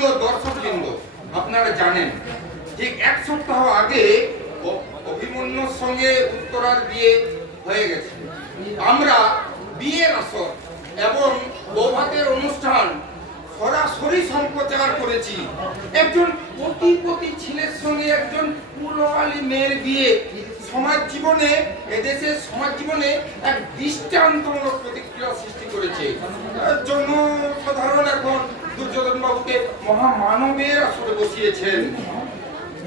সম্মানীয় দর্শকবৃন্দ, আপনারা জানেন ঠিক এক সপ্তাহ আগে অভিমন্যুর সঙ্গে উত্তরার বিয়ে হয়ে গেছে। আমরা বিয়ের আসর এবং বৌভাতের অনুষ্ঠান সরাসরি সম্প্রচার করেছি। একজন কোটিপতি ছেলের সঙ্গে একজন কুলওয়ালি মেয়ের বিয়ে সমাজ জীবনে, এদেশের সমাজ জীবনে এক দৃষ্টান্তমূলক প্রতিক্রিয়া সৃষ্টি করেছে। জনসাধারণ এখন দুর্যোধন বাবুকে মহামানবের আসরে বসিয়েছেন।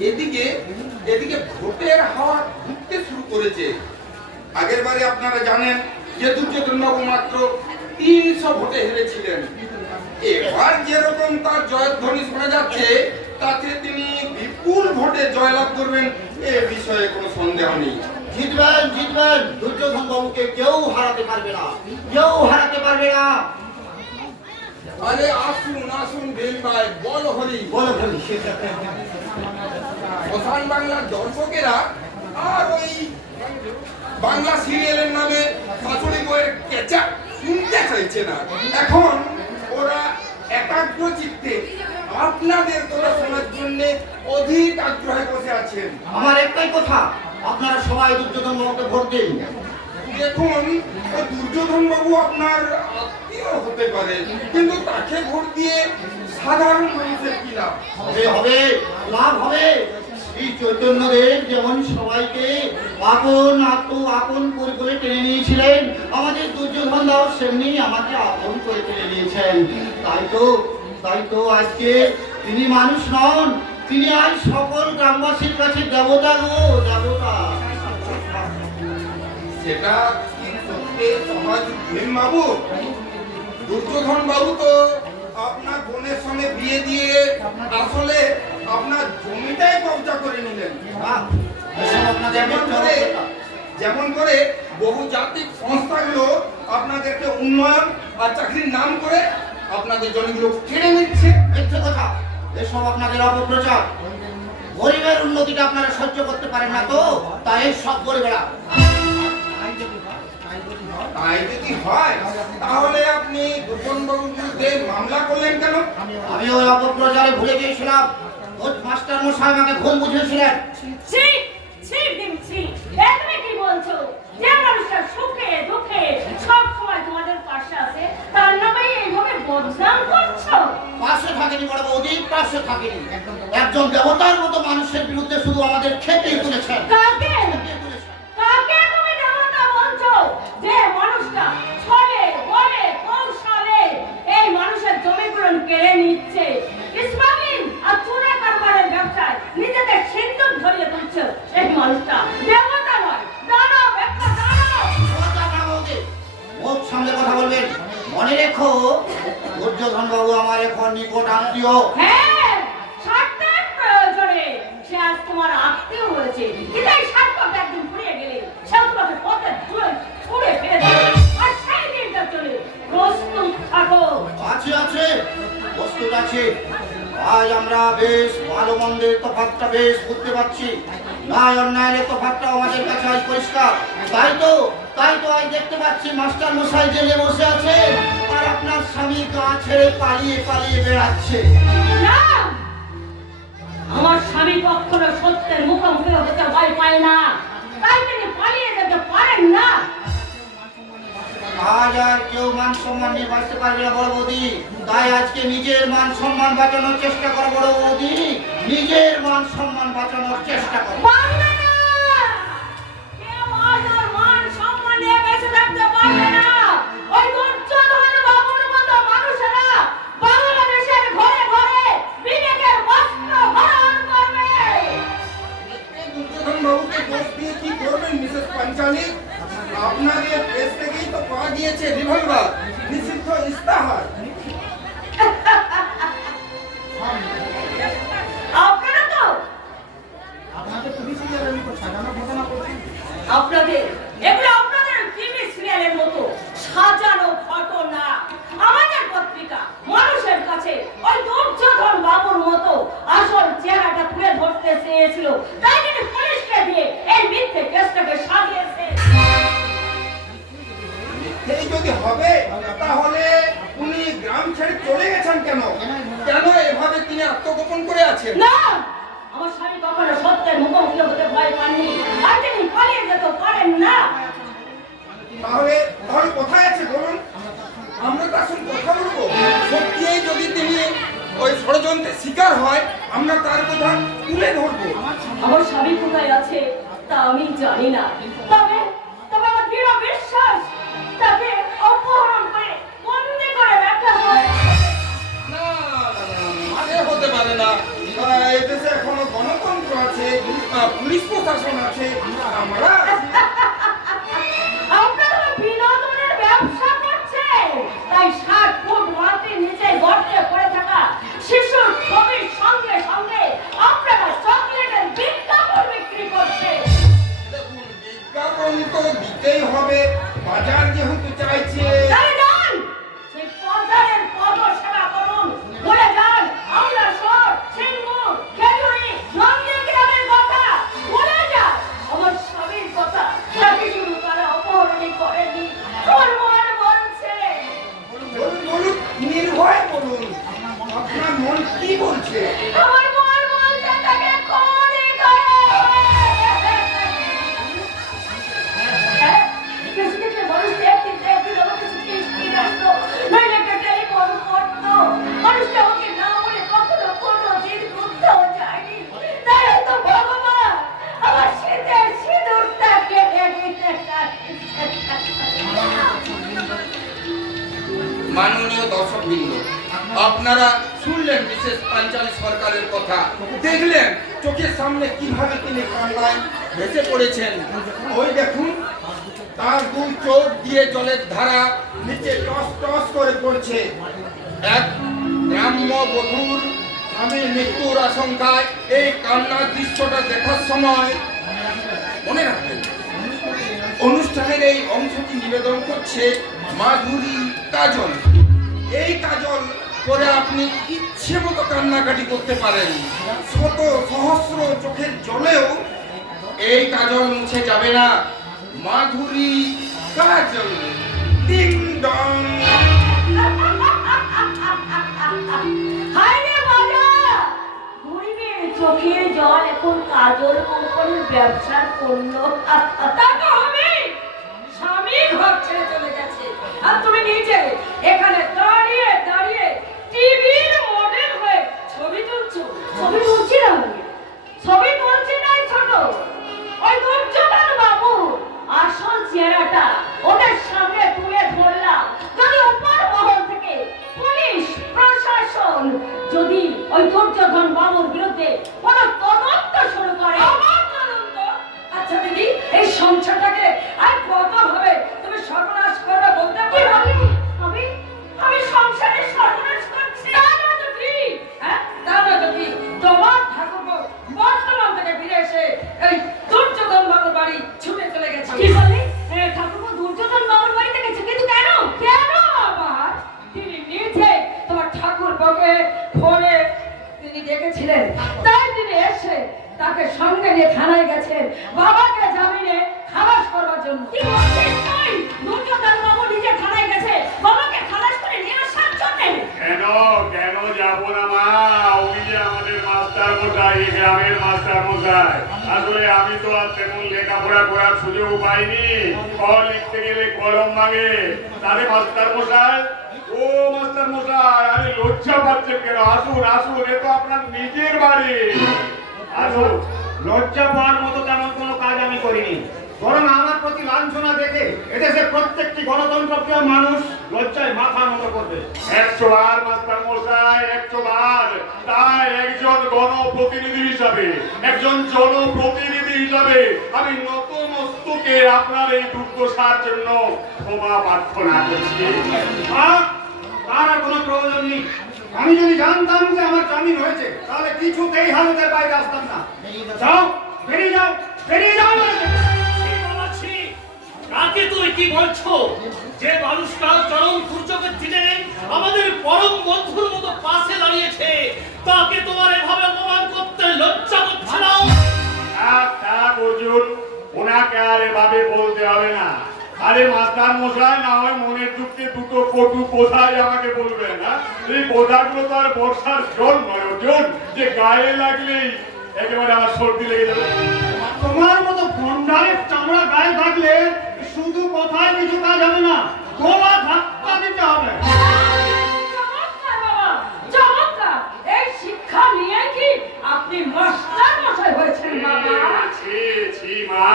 এদিকে ভোটের হাওয়া ঘুরতে শুরু করেছে। আগের বারে আপনারা জানেন যে দুর্যোধন বাবু মাত্র 300 ভোটে হেরেছিলেন। এবার যেরকম তার জয়ধ্বনি শোনা যাচ্ছে, তাতে তিনি বিপুল ভোটে জয়লাভ করবেন, এ বিষয়ে কোনো সন্দেহ নেই। জিতবেন। দুর্যোধন বাবুকে কেউ হারাতে পারবে না। আরে আসুন ভীম ভাই, বল হরি। প্রধান বাংলার দর্শকেরা আর ওই বাংলা সিরিয়ালের নামে শাশুড়ি বইয়ের কেচা শুনতে চাইছে না। এখন ওরা একাগ্র চিত্তে আপনাদের কথা শোনার জন্য অধিক আগ্রহে বসে আছেন। আমার একটাই কথা, আপনারা সবাই দুর্যোধন বাবুকে ভোট দিন। দেখুন, দুর্যোধন বাবু আপনার আত্মীয় হতে পারে, কিন্তু তাকে ভোট দিয়ে সাধারণ মানুষের কি লাভ হবে? লাভ হবে। এই চৈতন্যদেব যেমন সবাইকে আপন করে টেনে নিয়েছিলেন, আমাদের দুর্যোধন দাও সেমনি আমাকে আপন করে টেনে নিয়েছেন। তাই তো আজকে তিনি মানুষ নন, তিনি আজ সকল গ্রামবাসীর কাছে দেবতা। সেটা কি সত্যি সমাজ ভীম বাবু? দুর্যোধন বাবু তো আপনার বোনের সঙ্গে বিয়ে দিয়ে আসলে আপনার জমিটাই কবজা করে নিলেন। যেমন করে বহুজাতিক সংস্থাগুলো আপনাদেরকে উন্নয়ন আর চাকরির নাম করে আপনাদের জমিগুলো কেড়ে নিচ্ছে। মিথ্যে কথা, এসব আপনাদের অপপ্রচার। গরিবের উন্নতিটা আপনারা সহ্য করতে পারেন না তো, তাই সব গরিবেরা। তাই যদি হয়, তাহলে আপনি দুর্যোধন বাবুর বিরুদ্ধে মামলা করলেন কেন? আমি ওই অপপ্রচারে ভুলে গিয়েছিলাম। ওই মাস্টার মশাই আমাকে ভুল বুঝিয়েছিলেন। তুমি কি বলছো? যে মানুষটা সুখে দুঃখে সব সময় তোমাদের পাশে আছে, তার নামে এইভাবে বদনাম করছো? পাশে থাকেনি বড় বৌদি, পাশে থাকেনি। একজন দেবতার মতো মানুষের বিরুদ্ধে শুধু আমাদের খেতেই তুলেছেন। কাকে তুমি দেবতা বলছো? যে মানুষটা ছলে বলে কৌশলে এই মানুষের জমিগুলো কেড়ে নিচ্ছে, স্মাগলিং আর চুরি কারবারের ব্যবসায় নিজেদের সিন্ধুক ধরিয়ে তুলছে, এই মানুষটা দেবতা নয়, দানব, একটা দানব। মুখ সামনে কথা বলবেন। মনে রেখো, দুর্যোধন বাবু আমার এখন নিকট আত্মীয়। হ্যাঁ, স্বার্থের প্রয়োজনে সে আজ তোমার আত্মীয় হয়েছে, কিন্তু এই স্বার্থ একদিন ফুরিয়ে গেলে সেগুলোকে পথে ছুঁড়ে ফেলে দেবে। আর সেই দিনটা চলে প্রস্তুত থাকো। আছে প্রস্তুত আছে। আজ আমরা বেশ ভালো মন্দের তফাৎটা বেশ বুঝতে পারছি। ন্যায় অন্যায়ের তফাৎটা আমাদের কাছে আজ পরিষ্কার। তাই তো আজ দেখতে পাচ্ছি মাস্টার মশাই জেলে বসে আছে, আর আপনার স্বামী গা ছেড়ে পালিয়ে বেড়াচ্ছে। না, আমার স্বামী কখনো সত্যের মুখোমুখি হতে ভয় পায় না, তাই তিনি পালিয়ে যেতে পারেন না। আজ আর কেউ মান সম্মান নিয়ে বাঁচতে পারবে না বড় বৌদি। তাই আজকে নিজের মান সম্মান বাঁচানোর চেষ্টা করো বড় বৌদি, নিজের মান সম্মান বাঁচানোর চেষ্টা করো। কেউ আজ আর মান সম্মান নিয়ে বেঁচে থাকতে পারবে না। ওই দুর্যোধন বাবুর মতো মানুষেরা বাংলাদেশের ঘরে ঘরে বিবেকের বস্ত্র হরণ করবে। দুর্যোধন বাবুকে দোষ দিয়ে কি করবেন মিসেস পাঞ্চালী? আপনাদের দেশ থেকেই তো পাওয়া গিয়েছে রিভলভার, নিষিদ্ধ ইস্তাহার। আপনাদের টিভি সিরিয়ালের মতো সাজানো ঘটনা। আমাদের পত্রিকা মানুষের কাছে ওই দুর্যোধন বাবুর মতো আসল চেহারাটা তুলে ধরতে চেয়েছিল, তাই তিনি পুলিশকে দিয়ে এই মিথ্যে কেসটাকে সাজিয়েছে। এই যদি হবে, তাহলে উনি গ্রাম ছেড়ে চলে গেছেন কেন? এভাবে আত্মগোপন করে আছেন? না, আমার স্বামী কখনো সত্যের মুখোমুখি হতে ভয় পাননি, আর তিনি পালিয়ে যেতে পারেন না। তাহলে তাহলে কোথায় আছে বলুন, আমরা তার সঙ্গে কথা বলবো। সত্যি যদি তিনি ওই ষড়যন্ত্রের শিকার হয়, আমরা তার কথা তুলে ধরবো। আমার স্বামী কোথায় আছে তা আমি জানি না, তবে তবে আমার দৃঢ় বিশ্বাস তাকে অপহরণ করে বন্দি করে রাখা হয়। না, মানে হতে পারে না। এদেশে এখনো গণতন্ত্র আছে, পুলিশ প্রশাসন আছে, আমরা আছি। আপনারা বিনোদনের ব্যবসা করছে, তাই 60 ফুট মাটির নিচে গর্তে পড়ে থাকা শিশুর ছবির সঙ্গে সঙ্গে আপনারা চকলেটের বিজ্ঞাপন বিক্রি করছে। দেখুন, বিজ্ঞাপন তো দিতেই হবে, বাজার যেহেতু চাইছে। তাহলে যান, সেই বাজারের পদসেবা করুন, বলে যান আমরা সব সিঙ্গুর, খেজুরি, নন্দীগ্রামের কথা বলে যান। আমার স্বামীর কথা তাকে শুরু করে অপহরণই করেনি, আমার মন বলছে। বলুন বলুন, নির্ভয় বলুন, আপনার মন কি বলছে? আমার মন বলছে তাকে খুনই করে। কিছু কিছু মানুষ দেখতে দেখতে আমাকে চিঠি রাখতো, নইলে একটা টেলিফোন করতো। মানুষটা আমাকে না বলে কখনো কোনো দিন কোথাও যায়নি, তাই তো ভগবান আমার শীতের সিঁদুরটা কেটে দিতে মাননীয় দর্শকবৃন্দ, আপনারা শুনলেন বিশেষ পাঞ্চালী সরকারের কথা, দেখলেন চোখের সামনে কিভাবে তিনি কান্নায় ভেসে পড়েছেন। ওই দেখুন, তার দুই চোখ দিয়ে জলের ধারা নিচে টস টস করে পড়ছে। এক গ্রাম্য বধূর স্বামীর মৃত্যুর আশঙ্কায় এই কান্নার দৃশ্যটা দেখার সময় মনে রাখবেন, অনুষ্ঠানের এই অংশটি নিবেদন করছে মাধুরী কাজল। এই কাজল করে আপনি ইচ্ছে মতো কান্নাকাটি করতে পারেন, শত সহস্র চোখের জলেও এই কাজল মুছে যাবে না। মাধুরী কাজল, ডিং ডং। হায় রে বাবা, গরিবের চোখের জল এখন কাজল কোম্পানির ব্যবসার পণ্য। তা তো হবেই, স্বামী ঘর ছেড়ে চলে গেছে, আর তুমি নিজে এখানে দাঁড়িয়ে দাঁড়িয়ে টিভির মডেল হয়ে ছবি তুলছো। ছবি তুলছি না আমি, ছবি তুলছি না এই ছোট, ওই দুর্যোধন বাবু আসল চেহারাটা ওদের সামনে তুলে ধরলাম। যদি উপর মহল থেকে পুলিশ প্রশাসন যদি ওই দুর্যোধন বাবুর বিরুদ্ধে কোনো তদন্ত শুরু করে। আমার তদন্ত? আচ্ছা দিদি, এই সংসারটাকে আর কত ভাবে তুমি সর্বনাশ করবে বলতে পারো? আমি আমি সংসারের সর্বনাশ করছি? তা না তো কি? হ্যাঁ, তা না তো কি? তোমার ঠাকুরপো বর্তমান থেকে ফিরে এসে এই দুর্যোধন বাবুর বাড়ি ছুটে চলে গেছে। কি বললি? ঠাকুরপো দুর্যোধন বাবুর বাড়িতে গেছে, কিন্তু কেন? কেন আবার? তিনি নিজে তোমার ঠাকুরপোকে ফোনে তিনি ডেকেছিলেন, তাই তিনি এসে তাকে সঙ্গে নিয়ে থানায় গেছেন বাবাকে জামিনে খালাস করবার জন্য। কি বলছিস তুই? দুর্যোধন বাবু নিজে থানায় গেছে বাবাকে খালাস করে নিয়ে আসার জন্য? কেন কেন যাবো না মা, উনি যে আমাদের মাস্টার মশাই, এই গ্রামের মাস্টার মশাই। আসলে আমি তো আর তেমন লেখাপড়া করার সুযোগ পাইনি, লিখতে গেলে কলম ভাঙে। তাহলে মাস্টার মশাই, ও মাস্টার মশাই, আরে লজ্জা পাচ্ছেন কেন? আসুন আসুন, এ তো আপনার নিজের বাড়ি, আসুন। লজ্জা পাওয়ার মতো তেমন কোনো কাজ আমি করিনি, বরং আমার প্রতি লাঞ্ছনা দেখে এদেশের প্রত্যেকটি গণতন্ত্রপ্রিয় মানুষ লজ্জায় মাথা নত করবে। 100 বার মাস্টার মশাই, 100 বার। তাই একজন গণপ্রতিনিধি হিসাবে, একজন জনপ্রতিনিধি হিসাবে আমি নতমস্তকে আপনার এই দুর্দশার জন্য ক্ষমা প্রার্থনা করছি। তার আর কোনো প্রয়োজন নেই। আমি যদি জানতাম যে আমার জামিন হয়েছে, তাহলে কিছুতেই হালতের বাইরে আসতাম না। যাও, বেরিয়ে যাও, বেরিয়ে যাও। কাকে তুমি কি বলছো? যে মানুষটা চরম দুর্যোগের দিনে আমাদের পরম বন্ধুর মতো পাশে দাঁড়িয়েছে, তাকে তোমার এভাবে অপমান করতে লজ্জা করছে না? থাক অর্জুন, ওনাকে আর এভাবে বলতে হবে না। আরে মাস্টার মশাই, না হয় মনের দুঃখে দুটো কটু কোথায় আমাকে বলবেন? হ্যাঁ, এই কথাগুলো তো আর বর্ষার জল নয় অর্জুন, যে গায়ে লাগলেই একেবারে আমার সর্দি লেগে যাবে। তোমার মতো গন্ডারের চামড়া গায়ে থাকলে শুধু কথায় কিছু কাজ হবে না, গলা ধাক্কা দিতে হবে। চমৎকার বাবা, চমৎকার। এই শিক্ষা নিয়ে কি আপনি মাস্টার মশাই হয়েছেন বাবা? ছি ছি মা,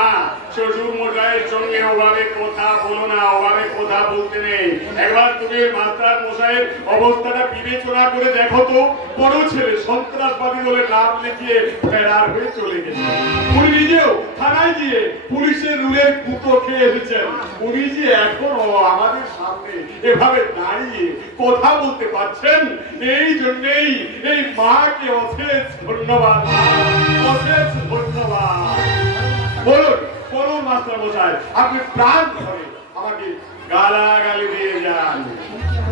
শ্বশুর মশাইয়ের সঙ্গে ওভাবে কথা বলো না, ওভাবে কথা বলতে নেই। একবার তুমি মাস্টার মশাইয়ের অবস্থাটা বিবেচনা করে দেখো তো। বড় ছেলে সন্ত্রাসবাদী বলে নাম লিখিয়ে ফেরার হয়ে চলে গেছে। উনি নিজেও থানায় গিয়ে পুলিশের রুলের কুতো খেয়ে এসেছেন। উনি যে এখনো আমাদের সামনে এভাবে দাঁড়িয়ে কথা বলতে পারছেন, এই জন্যেই এই মাকে অশেষ ধন্যবাদ, অশেষ ধন্যবাদ। বলুন বলুন মাস্টার মশাই, আপনি প্রাণ ধরে আমাকে গালাগালি দিয়ে যান।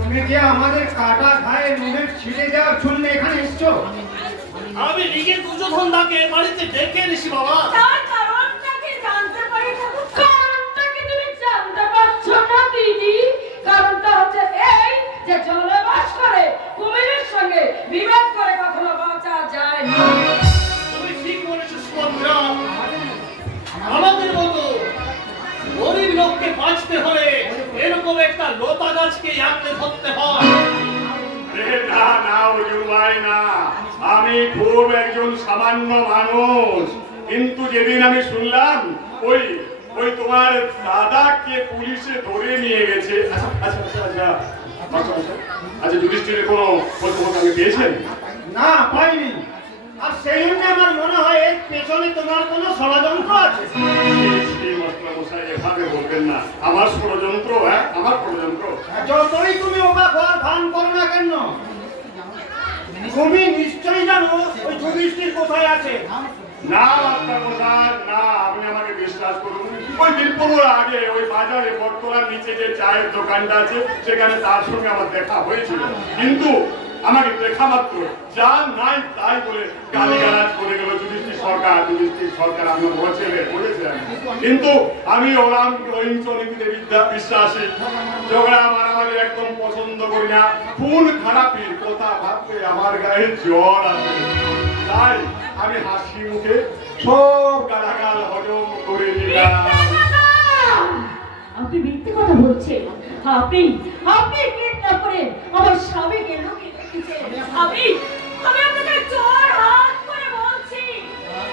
তুমি কি আমাদের কাটা খায় নুনের ছিঁড়ে যাওয়ার জন্য এখানে এসছো? আমি নিজে দুর্যোধন দাকে বাড়িতে ডেকে এনেছি বাবা। তার কারণটা কি জানতে পারি? কারণটা কি তুমি জানতে পারছো না দিদি? কারণটা হচ্ছে এই যে জলে বাস করে কুমিরের সঙ্গে বিভেদ করে কখনো বাঁচা যায় না। তুমি ঠিক বলেছো সুভদ্রা। আমাদের মতো গরিব লোককে বাঁচতে হলে এরকম একটা লতা গাছকে আঁকড়ে ধরতে হয়। না না অর্জুন ভাই না, আমি খুব একজন সামান্য মানুষ, কিন্তু যেদিন আমি শুনলাম ওই ওই তোমার দাদাকে পুলিশে ধরে নিয়ে গেছে। আচ্ছা যুধিষ্ঠিরের কোনো খোঁজ আপনি পেয়েছেন? না, পাইনি। আর সেই জন্য আমার মনে হয় এর পেছনে তোমার কোনো ষড়যন্ত্র আছে। এভাবে বলবেন না, আমার ষড়যন্ত্র? হ্যাঁ, আমার ষড়যন্ত্র। যতই তুমি অবাক হওয়ার ভান করো না কেন, তুমি নিশ্চয়ই জানো ওই যুধিষ্ঠির কোথায় আছে। না মাস্টার মশাই না, আপনি আমাকে বিশ্বাস করুন। ওই দিনপুর আগে ওই বাজারে বটতলার নিচে যে চায়ের দোকানটা আছে সেখানে তার সঙ্গে আমার দেখা হয়েছিল, কিন্তু আমাকে দেখা মাত্র যা নাই তাই বলে গালিগালাজ করে গেল। যুধিষ্ঠির সরকার আমার বড় ছেলে বলেছেন, কিন্তু আমি ওরাম অহিংস নীতিতে বিশ্বাসী। ঝগড়া মারামারি একদম পছন্দ করি না। খুন খারাপির কথা ভাবতে আমার গায়ে জ্বর আছে। তাই আমি হাসি মুখে সব গালাগাল হজম করে নিলাম। আপনি মিথ্যে কথা বলছেন। আপনি আপনি কিডন্যাপ করে আমার স্বামীকে লুকিয়ে রেখেছেন। আমি আপনাকে জোর হাত করে বলছি,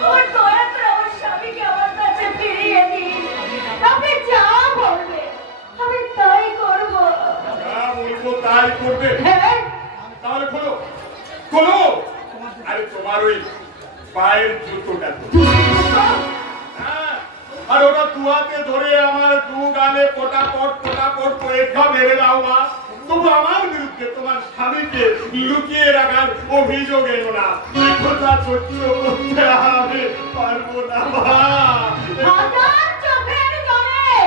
আমার দয়া করে আমার স্বামীকে আমার কাছে ফিরিয়ে দিন। আপনি যা বলবেন আমি তাই করব। যা বলবো তাই করবে? হ্যাঁ, তাহলে খোলো খোলো। আরে তোমার ওই পায়ের জুতোটা তো। হ্যাঁ, আর ওটা দুহাতে ধরে আমার দু গালে পটাপট করে মেরে দাও না। তবু আমার বিরুদ্ধে তোমার স্বামীকে লুকিয়ে রাখার অভিযোগ এলো না। কথা সত্যি বলতে আমি পারবো না। হাজার চোখের জলে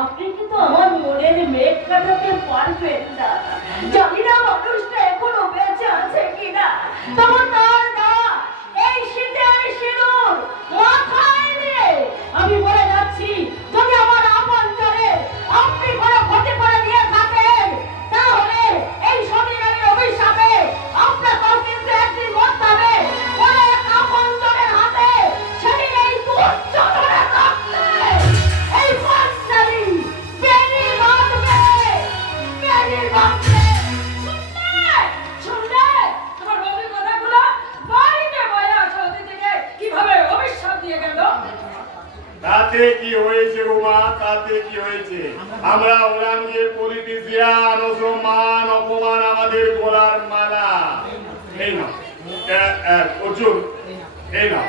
আপনি কিন্তু আমার মনের মেঘ কাটাতে পারবেন না। জানি না মানুষটা এখনো বেঁচে আছে কিনা, তবু তার না এই শীতের সিঁদুর মাথায় দিয়ে আমি বলে যাচ্ছি, যদি আমার আপন জনে আপনি কোনো ক্ষতি করে দিয়ে থাকেন, তাহলে এই শনিবারের অভিশাপে আপনাকেও কিন্তু একদিন মরতে হবে। বলে আপন জনের হাতে সেদিন এই দুর্যোধনের রক্তে এই পাঁচটালি বেনি বাঁধবে, বেনি বাঁধবে। শুনলে তোমার বাবুর কথাগুলো? বাড়িতে বয়ে আসো অতিথিকে কিভাবে অভিশাপ দিয়ে গেল। তাতে কি হয়েছে উমা, তাতে কি হয়েছে? আমরা ওরাম যে পলিটিশিয়ান, অসম্মান অপমান আমাদের গলার মালা। এই নাও অর্জুন, এই নাও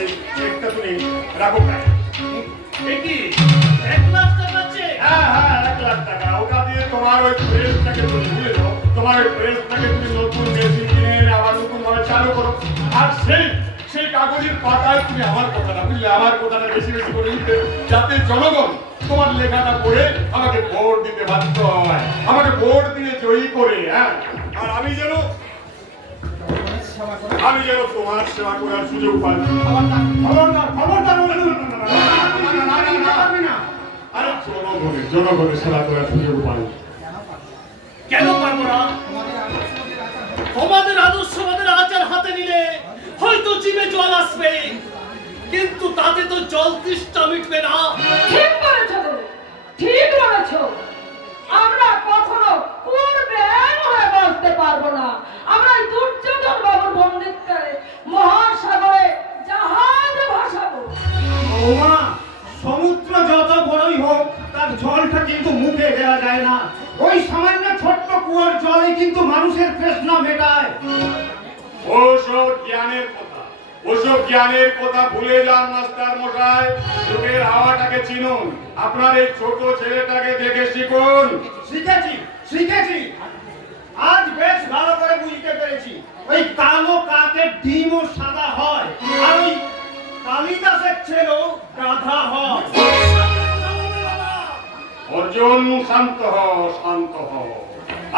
এই চেকটা তুমি রাখো। এ কি 1 লাখ টাকা চেক? হ্যাঁ হ্যাঁ 1 লাখ টাকা। ওটা দিয়ে তোমার ওই প্রেসটাকে তুমি ভুলে দাও। তোমার ওই প্রেসটাকে তুমি নতুন মেশিন কিনে এনে আবার নতুন ভাবে চালু করো। আর সেই কাগজের পাতায় তুমি আমার কথাটা বুঝলে, আমার কথাটা বেশি বেশি করে লিখতে, যাতে জনগণ তোমার লেখাটা পড়ে আমাকে ভোট দিতে বাধ্য হয়, আমাকে ভোট দিয়ে জয়ী করে। হ্যাঁ, আর আমি যেন তোমার সেবা করার সুযোগ পাই। খবরদার, খবরদার, না, না, না, না, না, না, না, না, না, না, না, আর জনগণের সেবা করার সুযোগ পাই। কেন পারবো না? তোমাদের আদর্শবাদের আচার হাতে নিলে হয়তো জিভে জল আসবে, কিন্তু তাতে তো জল তৃষ্ণা মিটবে না। ঠিক বলেছ গো, ঠিক বলেছ। আমরা কখনো পূর্বে হয়ে বাঁচতে পারবো না। আমরা এই দুর্যোধন বাবুর বন্দিত্বে মহাসাগরে জাহাজ ভাসাবো। বৌমা, সমুদ্র যত বড়ই হোক তার জলটা কিন্তু মুখে দেওয়া যায় না। ওই সামান্য ছোট্ট কুয়োর জলে কিন্তু মানুষের তৃষ্ণা মেটায়। ওসব জ্ঞানের কথা ভুলে যান মাস্টার মশাই। যুগের হাওয়াটাকে চিনুন, আপনার এই ছোট ছেলেটাকে দেখে শিখুন। শিখেছি আজ বেশ ভালো করে বুঝতে পেরেছি। ওই কালো কাকের ডিমও সাদা হয়, আর ওই কালিদাসের ছেলেও গাধা হয়। অর্জুন, শান্ত হও।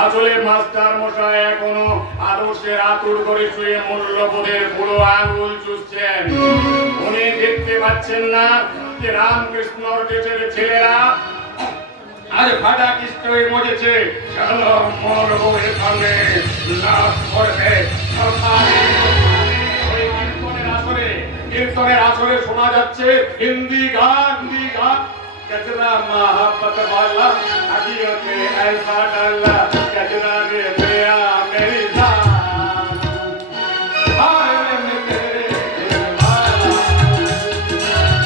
আসলে মাস্টার মশাই এখনো আদর্শের আতুর করে শুয়ে মূল্যবোধের বুড়ো আঙুল চুষছেন। উনি দেখতে পাচ্ছেন না যে রামকৃষ্ণর দেশের ছেলেরা আজ ফাটা কৃষ্ণ হয়ে মজেছে। চলো মরবো এখানে, লাভ করবে ওই কীর্তনের আসরে শোনা যাচ্ছে হিন্দি গান। कचरा मोहब्बत वाला अखियों में ऐसा डाला, कचरा रे पिया मेरी जान, हाय रे तेरे दिलवाला,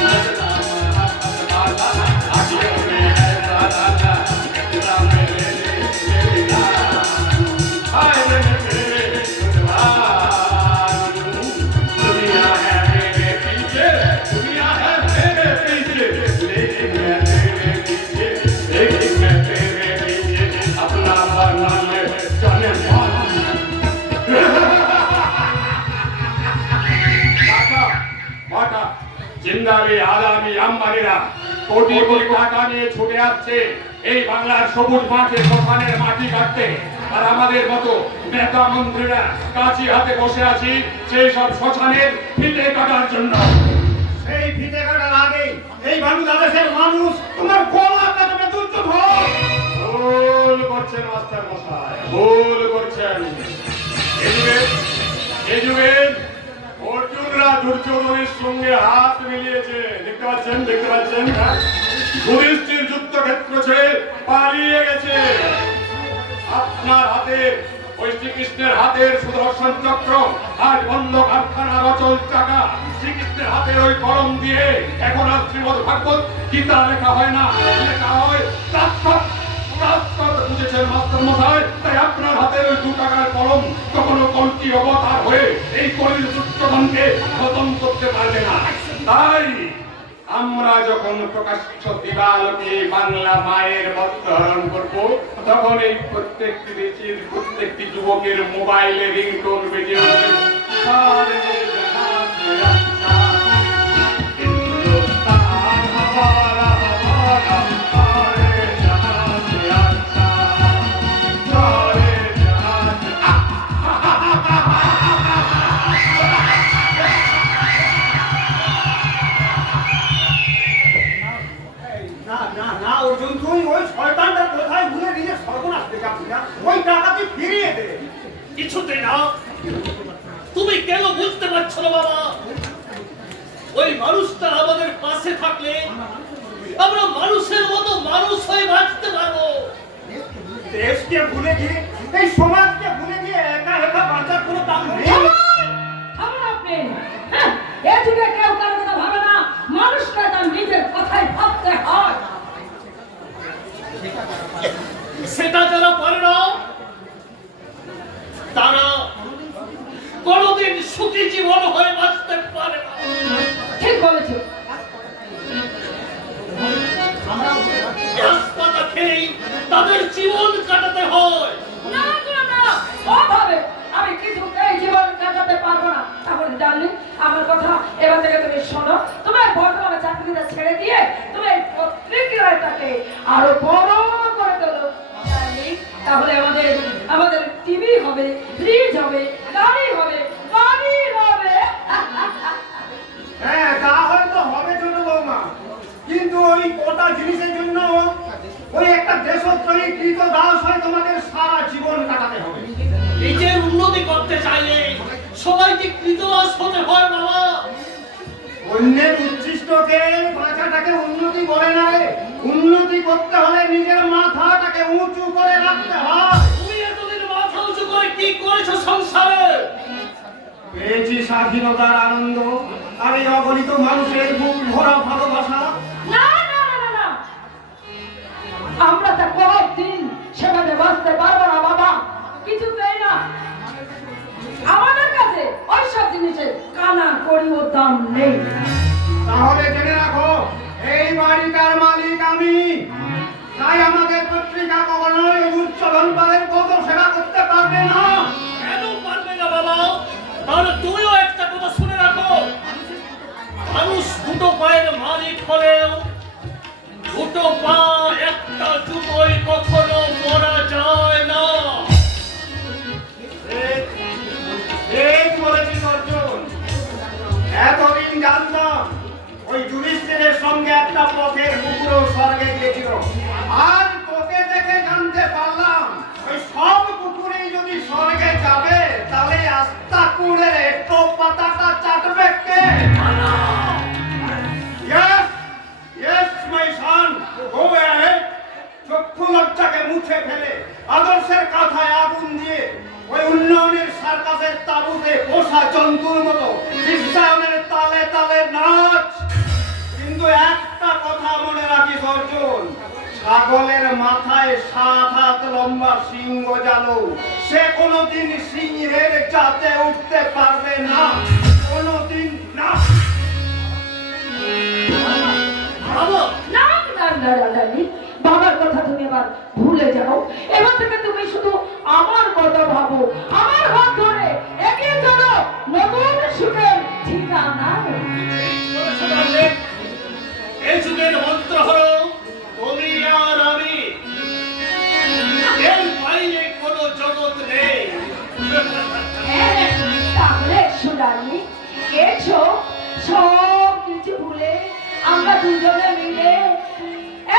कचरा मोहब्बत वाला अखियों में ऐसा डाला, कचरा मेरी जान, हाय रे तेरे दिलवाला। दुनिया है मेरे पीछे, दुनिया है मेरे पीछे, জিন্দাবি আদামি আম্বানিরা কোটি কোটি টাকা নিয়ে ছুটে আসছে এই বাংলার সবুজ মাঠে শ্মশানের মাটি কাটতে, আর আমাদের মতো নেতা মন্ত্রীরা কাঁচি হাতে বসে আছি সেই সব শ্মশানের ফিতে কাটার জন্য। সেই ফিতে কাটার আগে এই বাংলাদেশের মানুষ তোমার গলা কাটবে। ভুল করছেন মাস্টার মশাই, ভুল করছেন। এই যুগে অর্জুনরা দুর্যোধনের সঙ্গে হাত মিলিয়েছে, দেখতে পাচ্ছেন। যুধিষ্ঠির যুদ্ধক্ষেত্র ছেড়ে পালিয়ে গেছে। আপনার হাতে ওই শ্রীকৃষ্ণের হাতের সুদর্শন চক্র আজ বন্ধ কারখানা অচল চাকা, শ্রীকৃষ্ণের হাতের ওই কলম দিয়ে এখন আর শ্রীমদ ভাগবত গীতা লেখা হয় না, লেখা হয় বুঝেছেন মাস্টার মশাই। তাই আপনার হাতের ওই 2 টাকার কলম কখনো কলকি অবতার হয়ে এই কলির দুর্যোধনকে খতম করতে পারবে না। তাই আমরা যখন প্রকাশ্য দিবালোকে বাংলা মায়ের বস্ত্রহরণ করবো, তখন এই প্রত্যেকটি দেশের প্রত্যেকটি যুবকের মোবাইলে রিংটোন বেজে উঠবে। না অর্জুন, তুই ওই শয়তানটা কোথায় ভুলে নিজের সর্বনাশ দেখাচ্ছিস না? ওই টাকা তুই ফিরিয়ে দে। কিছুতে না। তুমি কেন বুঝতে পারছো না বাবা? ওই মানুষটা আমাদের পাশে থাকলে আমরা মানুষের মতো মানুষ হয়ে বাঁচতে পারবো। দেশকে ভুলে গিয়ে, এই সমাজকে ভুলে গিয়ে একা একা বাঁচার কোনো দাম নেই। আপনি এ যুগে কেউ কারো কথা ভাবে না, মানুষকে তার নিজের কথাই ভাবতে হয়। সেটা যারা পারে না তারা কোনদিন সুখী জীবন হয়ে বাঁচতে পারে না। ঠিক বলেছো। গাছপাতা খেয়ে তাদের জীবন কাটাতে হয়। না ওভাবে আমি কিছুতেই জীবন কাটাতে পারবো না। তাহলে জানলি আমার কথা, এবার থেকে তুমি শোনো। তোমার বর্তমানে চাকরিটা ছেড়ে দিয়ে তুমি পত্রিকাটাকে আরো বড় করে তোলো। তাহলে আমাদের টিভি হবে, ফ্রিজ হবে, গাড়ি হবে। হ্যাঁ, তা হয়তো হবে ছোট বৌমা, কিন্তু ওই কটা জিনিসের জন্য ওই একটা দেশত্রয়ী কৃত দাস হয়ে তোমাদের সারা জীবন কাটাতে হবে। নিজের উন্নতি করতে চাইলে সবাইকে কৃতদাস হতে হয় বাবা। অন্যের উচ্ছিষ্টকে বাঁচাটাকে উন্নতি বলে না রে। উন্নতি করতে হলে নিজের মাথাটাকে উঁচু করে রাখতে হয়। তুমি এতদিন মাথা উঁচু করে কি করেছো সংসারে? পেয়েছি স্বাধীনতার আনন্দ আর এই অগণিত মানুষের বুক ভরা ভালোবাসা। না না না না না, আমরা তো কোনদিন সেভাবে বাঁচতে পারবো না বাবা, কিছুতেই না। আমাদের কাছে ওইসব জিনিসের কানা কড়িও দাম নেই। তাহলে জেনে রাখো, এই বাড়িটার মালিক আমি। তাই আমাদের পত্রিকা কখনোই উচ্চধন পালের কত সেবা করতে পারবে না। কেন পারবে না বাবা? তাহলে তুমিও একটা কথা শুনে রাখো, মানুষ দুটো পায়ের মালিক হলেও দুটো পা একটা জুতোই কখনো পরা যায় না। ঠিক বলেছিস অর্জুন। এতদিন জানতাম ওই যুধিষ্ঠিরের সঙ্গে একটা পথের কুকুরও স্বর্গে গিয়েছিল। আর তোকে দেখে জানতে পারলাম ওই সব কুকুরেই যদি স্বর্গে যাবে তাহলে আস্তা কুড়ের একটু পাতাটা চাটবে কে? Yes, yes, my son. Go ahead. চক্ষু লজ্জাকে মুছে ফেলে আদর্শের কাঁথায় আগুন দিয়ে ওই উন্নয়নের সার্কাসের তাঁবুতে পোষা জন্তুর মতো বিশ্বায়নের তালে তালে নাচ। কিন্তু একটা কথা মনে রাখিস অর্জুন, ছাগলের মাথায় 7 হাত লম্বা সিংহ জালো, সে কোনোদিন সিংহের জাতে উঠতে পারবে না, কোনোদিন না। বাবা না না না রানী, বাবার কথা তুমি এবার ভুলে যাও। এবার থেকে তুমি শুধু আমার কথা ভাবো, আমার হাত ধরে এগিয়ে চলো নতুন সুখের ঠিকানায়। বলেছো তাহলে, এই যুগের মন্ত্র হলো তুমি আর আমি, এর বাইরে কোনো জগৎ নেই। হ্যাঁ, তাহলে সুরানি এসো, সব কিছু ভুলে আমরা দুজনে মিলে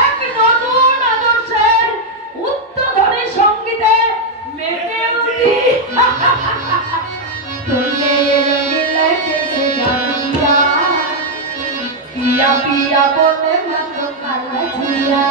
এক নতুন আদর্শের উত্তরধ্বনি সঙ্গীতে মেতে উঠি। তোলে রঙিলা কেসে জানিয়া, পিয়া পিয়া বলে মত কালা জিয়া।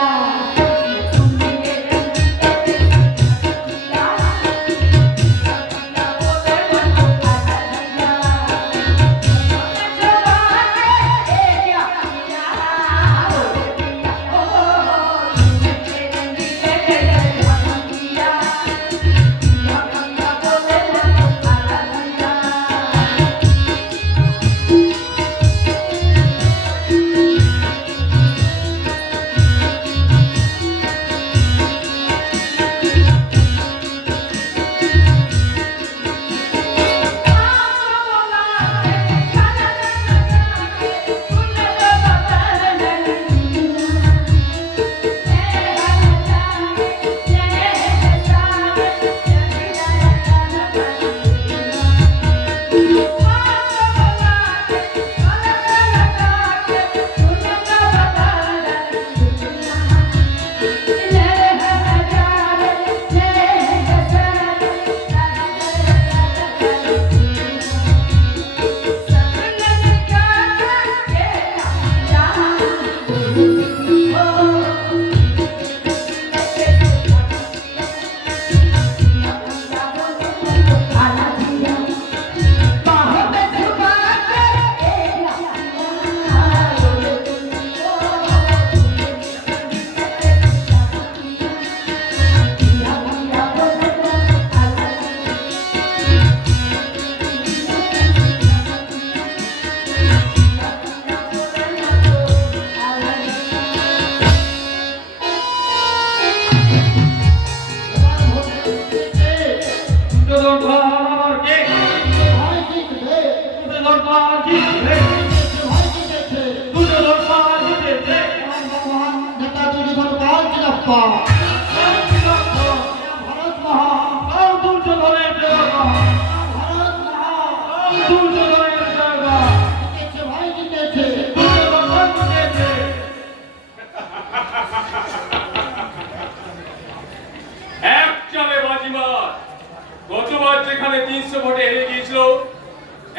যেখানে 300 ভোটে হেরে গিয়েছিল,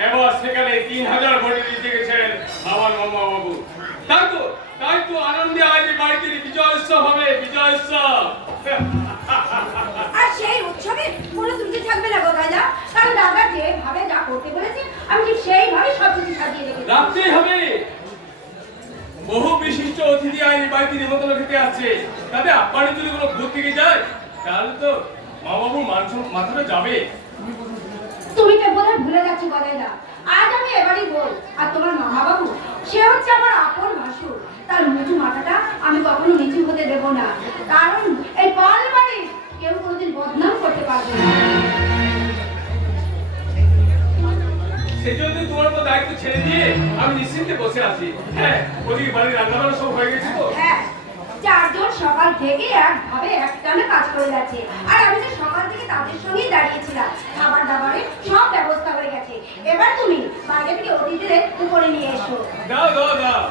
এবার সেখানে 3000 ভোটে জিতে গেছেন আমার মামা বাবু। তাই তো আনন্দে আজ এই বাড়িতে বিজয় উৎসব হবে, বিজয় উৎসব। আর সেই উৎসবে কোনো ত্রুটি থাকবে না গো দাদা, কারণ দাদা যেভাবে যা করতে বলেছে আমি ঠিক সেইভাবে সব কিছু সাজিয়ে রেখেছি। রাখতেই হবে। বহু বিশিষ্ট অতিথি আজ এই বাড়িতে নিমন্ত্রণ খেতে আসছে, তাদের আপ্যায়ন যদি কোনো ভূত থেকে যায় তাহলে তো মা বাবুর মাথাটা যাবে। তুমি তো বোধহয় ভুলে যাচ্ছ গদাইদা, আজ আমি এবারই বল, আর তোমার মামা বাবু সে হচ্ছে আমার আপন ভাসুর। তার মুঠু মাথাটা আমি কখনো নিচু হতে দেব না, কারণ এই পাল বাড়ি কেউ কোনোদিন বদনাম করতে পারবে না। সেই জন্য তোমার উপর দায়িত্ব ছেড়ে দিয়ে আমি নিশ্চিন্তে বসে আছি। হ্যাঁ, ওদিকে বাড়ির রান্না বান্না সব হয়ে গেছে তো? হ্যাঁ, চারজন সকাল থেকে একভাবে একটানা কাজ করে যাচ্ছে, আর আমি তো সকাল থেকে তাদের সঙ্গেই দাঁড়িয়েছিলাম। খাবার দাবারে সব ব্যবস্থা হয়ে গেছে। এবার তুমি বাইরে থেকে অতিথিদের উপরে নিয়ে এসো। দাও।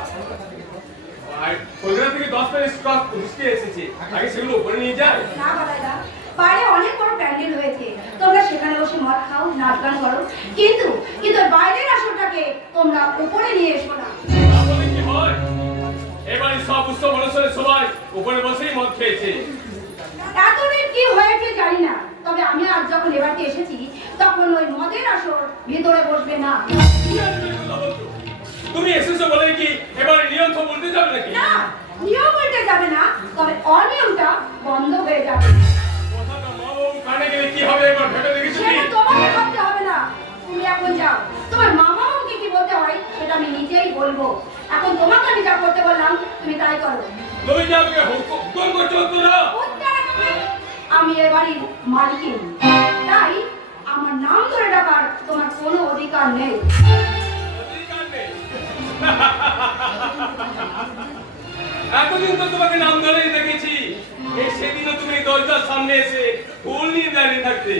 আর কলকাতা থেকে 10 প্যাকেট স্টক মিষ্টি এসেছে, আগে সেগুলো উপরে নিয়ে যায়। না বাদাইদা, বাইরে অনেক বড় প্যান্ডেল হয়েছে, তোমরা সেখানে বসে মদ খাও, নাচ গান করো, কিন্তু বাইরের আসরটাকে তোমরা উপরে নিয়ে এসো না। তাহলে কি হয়? এবারে সব উৎসব অনুষ্ঠানে সবাই উপরে বসেই মদ খেয়েছে। এতদিন কি হয়েছে জানি না, তবে আমি আজ যখন এবারতে এসেছি তখন ওই মদের আসর ভিতরে বসবে না। কি আর তুমি কথা বলছো? তুমি এসেছো বলে কি এবারে নিয়ম তো বলতে যাবে নাকি? না, নিয়ম উল্টে যাবে না, তবে অনিয়মটা বন্ধ হয়ে যাবে। কথাটা মা বাবু কানে গেলে কি হবে এবার ভেবে দেখেছো কি? সেটা তোমাকে ভাবতে হবে না, তুমি এখন যাও। তোমার মামা বাবুকে কি বলতে হয় সেটা আমি নিজেই বলবো। এখন তোমাকে আমি যা করতে বললাম তুমি তাই করো। তুমি যাবে হুকুম করছো তোরা? আমি এ বাড়ির মালিকিন, তাই আমার নাম ধরে ডাকার তোমার কোনো অধিকার নেই। অধিকার নেই? এতদিন তো তোমাকে নাম ধরেই দেখেছি, এই সেদিনও তুমি দরজার সামনে এসে ফুল নিয়ে দাঁড়িয়ে থাকতে।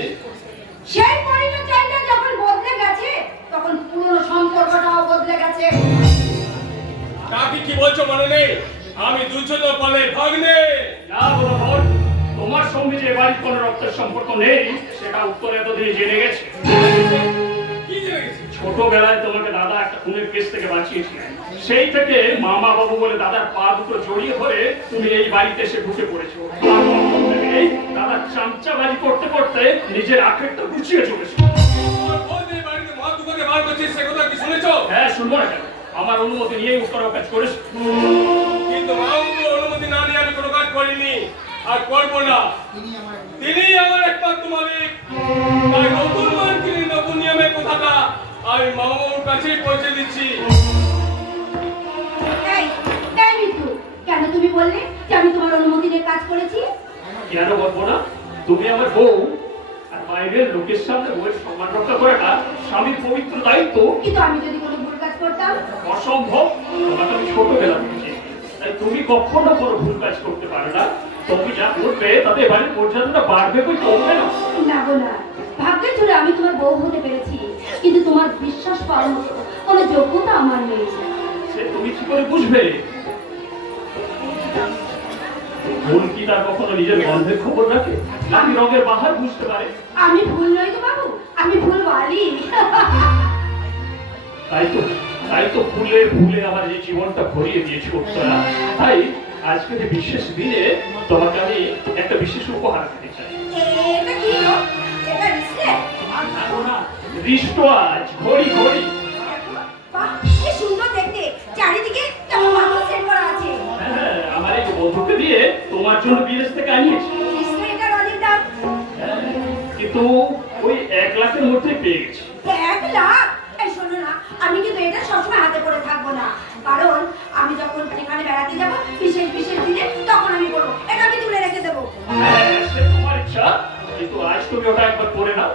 সেই পরিচয়টা যখন বদলে গেছে তখন পুরনো সম্পর্কটাও বদলে গেছে। কাকি কি বলছো মনে নেই? আমি দুজন পালে ভাগ্নে। না বলবো, তোমার সঙ্গে যে বাড়ির কোনো রক্তের সম্পর্ক নেই সেটা উত্তর এতদিন জেনে গেছে। কি জেনে গেছি? ছোটবেলায় তোমাকে দাদা একটা খুনের কেস থেকে বাঁচিয়েছিলেন, সেই থেকে মামা বাবু বলে দাদার পা দুটো জড়িয়ে ধরে তুমি এই বাড়িতে এসে ঢুকে পড়েছো। দাদা চামচাবাজি করতে করতে নিজের আখেরটা গুছিয়ে চলেছে। তোমার বউ যে বাড়িতে মদ দোকানে বার করছে সে কথা কি শুনেছো? হ্যাঁ, শুনবো না কেন? আমার অনুমতি নিয়েই উত্তর কাজ করেছো। কিন্তু মা বাবুর অনুমতি না নিয়ে আমি কোনো কাজ করিনি আর করবো না। তিনি আমার একমাত্র মালিক, তাই নতুন মার্কিনী নতুন নিয়মের কথাটা আমি মামা বাবুর কাছেই পৌঁছে দিচ্ছি। এই মিঠু, কেন তুমি বললে যে আমি তোমার অনুমতি নিয়ে কাজ করেছি? কেন বলবো না? তুমি আমার বউ, আর বাইরের লোকের সামনে বউয়ের সম্মান রক্ষা করাটা স্বামীর পবিত্র দায়িত্ব। কিন্তু আমি যদি কোনো ভুল কাজ করতাম? অসম্ভব, তোমাকে আমি ছোটবেলা থেকে, তাই তুমি কখনো কোনো ভুল কাজ করতে পারো না। তুমি যা করবে তাতে বাড়ির মর্যাদাটা বাড়বে, কই কমবে না। না গো না, ভাগ্যের জোরে আমি তোমার বউ হতে পেরেছি, কিন্তু তোমার বিশ্বাস পাওয়ার মতো কোনো যোগ্যতা আমার নেই। সে তুমি কি করে বুঝবে? ভুল কি তার কখনো নিজের গন্ধের খবর রাখে, নাকি রঙের বাহার বুঝতে পারে? আমি ভুল নই তো বাবু, আমি ভুল বালি। তাই তো ভুলে ভুলে আমার এই জীবনটা ভরিয়ে দিয়েছি উত্তরা। তাই আজকের এই বিশেষ দিনে তোমাকে আমি একটা বিশেষ উপহার দিতে চাই। এটা কি গো? এটা রিসলেট? রিস্টওয়াচ, ঘড়ি। বাহ, কি সুন্দর দেখতে, চারিদিকে কেমন মানুষ সেট করা আছে। হ্যাঁ, আমার এই বন্ধুকে দিয়ে তোমার জন্য বিদেশ থেকে আনিয়েছি। রিসলেটের অনেক দাম। হ্যাঁ, কিন্তু ওই 1 লাখের মধ্যে পেয়ে গেছি। 1 লাখ? এই শোনো না, আমি কিন্তু এটা সবসময় হাতে পড়ে থাকবো না, কারণ আমি যখন সেখানে বেড়াতে যাবো বিশেষ দিনে তখন আমি করবো, এটা আমি তুলে রেখে দেবো। হ্যাঁ, সে তোমার ইচ্ছা, কিন্তু আজ তুমি ওটা একবার পরে নাও।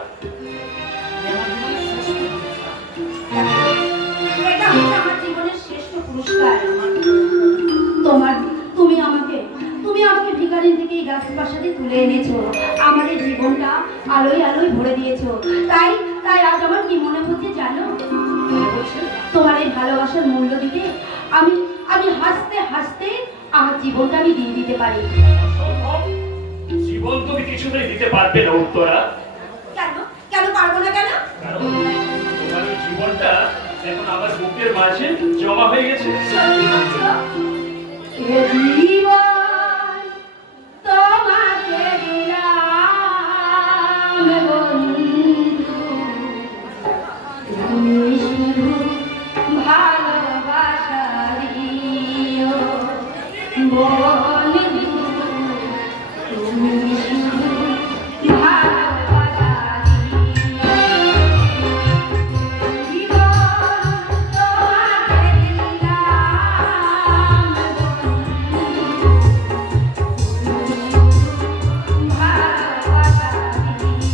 এটা হচ্ছে আমার জীবনের শ্রেষ্ঠ পুরস্কার। তুমি আমাকে ভিখারিন থেকে এই গাছের পাশে তুলে এনেছো, আমার এই জীবনটা আলোয় ভরে দিয়েছো। তাই আজ আমার কি মনে হচ্ছে জানো? তোমার এই ভালোবাসার মূল্য দিতে আমি হাসতে আমার জীবনটা আমি দিয়ে দিতে পারি। জীবন তুমি কিছুতেই দিতে পারবে না উত্তরা। কেন পারবো মানুষের মাঝে জমা হয়ে গেছে। সত্যি বলছো? এ জীবন তোমাকে দিলাম বন্ধু, তুমি শুধু ভালোবাসা দিও বন্ধু, তুমি শুধু ভালোবাসা দিও। জীবন তোমাকে দিলাম বন্ধু, তুমি শুধু ভালোবাসা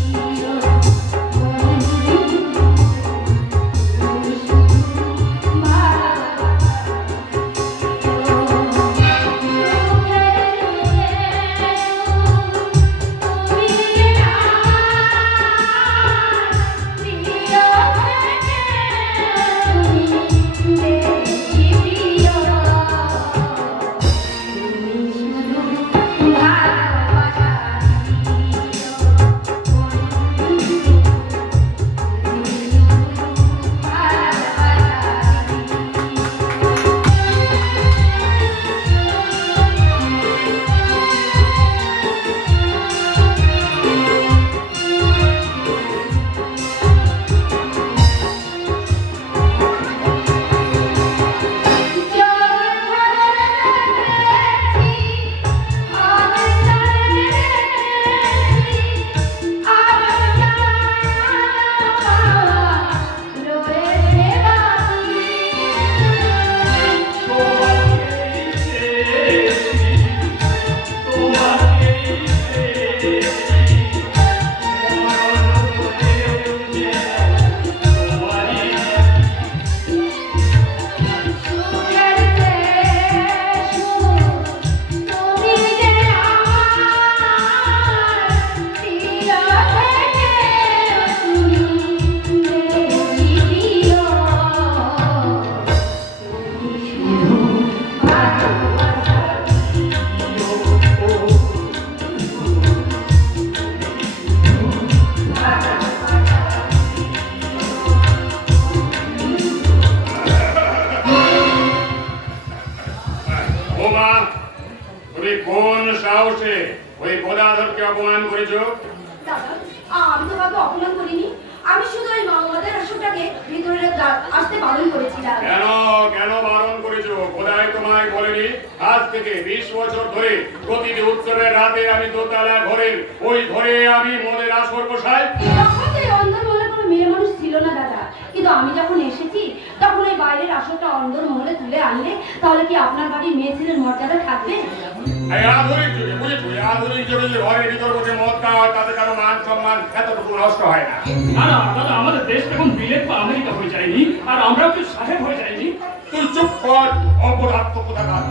দিও বন্ধু, তুমি শুধু বোমা, তুমি কোন সাহসে ওই গদাধরকে অপমান করেছো? দাদা, আমি তো কাউকে অপমান করিনি। আমি শুধু ওই মাওবাদের আসনটাকে ভিতরে আসতে বারণ করেছিলাম। কেন কেন বারণ করেছো? খোদাই তোমায় বলেনি আজ থেকে 20 বছর ধরে প্রতিটি উৎসবের রাতে আমি দোতলা ঘরের ওই ঘরে আমি মদের আসর বসাই? তখন তো এই অন্দরমহলে কোনো মেয়ে মানুষ ছিল না দাদা, কিন্তু আমি যখন এসেছি তখন এই বাইরের আসরটা অন্দরমহলে তুলে আনলে তাহলে কি আপনার বাড়ির মেয়ে ছেলের মর্যাদা থাকবে? এই আধুনিক যুগে বুঝেছো, এই আধুনিক যুগে যে ঘরের ভিতর বসে মদ খাওয়া হয় তাতে কারো মান সম্মান এতটুকু নষ্ট হয় না। না না দাদা, আমাদের দেশ এখন বিলেত বা আমেরিকা হয়ে যায়নি, আর আমরাও কি সাহেব হয়ে যায়নি। তুই চুপ কর, অপদার্থ কোথাকার।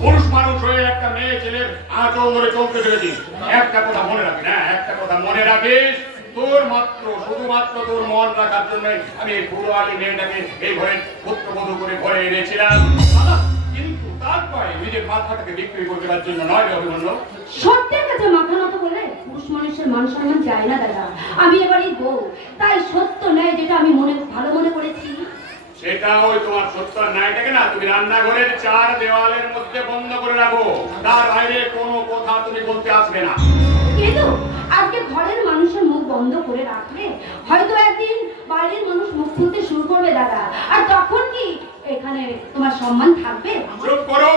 পুরুষ মানুষ হয়ে একটা মেয়ে ছেলের আঁচল ধরে চলতে চলেছিস। একটা কথা মনে রাখিস, হ্যাঁ একটা কথা মনে রাখিস, তোর মাত্র শুধুমাত্র তোর মন রাখার জন্যই আমি এই বুড়ো আলী মেয়েটাকে এই ঘরে পুত্রবধূ করে ঘরে এনেছিলাম। দাদা, কিন্তু তারপরে নিজের মাথাটাকে বিক্রি করে দেওয়ার জন্য নয় রে অভিমন্যু। সত্যের কাছে মাথা নত করলে পুরুষ মানুষের মান সম্মান যায় না দাদা। আমি এবারই বউ, তাই সত্য নেয় যেটা আমি ভালো মনে করেছি। সেটা ওই তোমার সত্য ন্যায়টাকে না তুমি রান্নাঘরের 4 দেওয়ালের মধ্যে বন্ধ করে রাখো, তার বাইরে কোনো কথা তুমি বলতে আসবে না। কিন্তু আজকে ঘরের মানুষের মুখ বন্ধ করে রাখলে হয়তো একদিন বাইরের মানুষ মুখ খুলতে শুরু করবে দাদা, আর তখন কি এখানে তোমার সম্মান থাকবে? চুপ করো,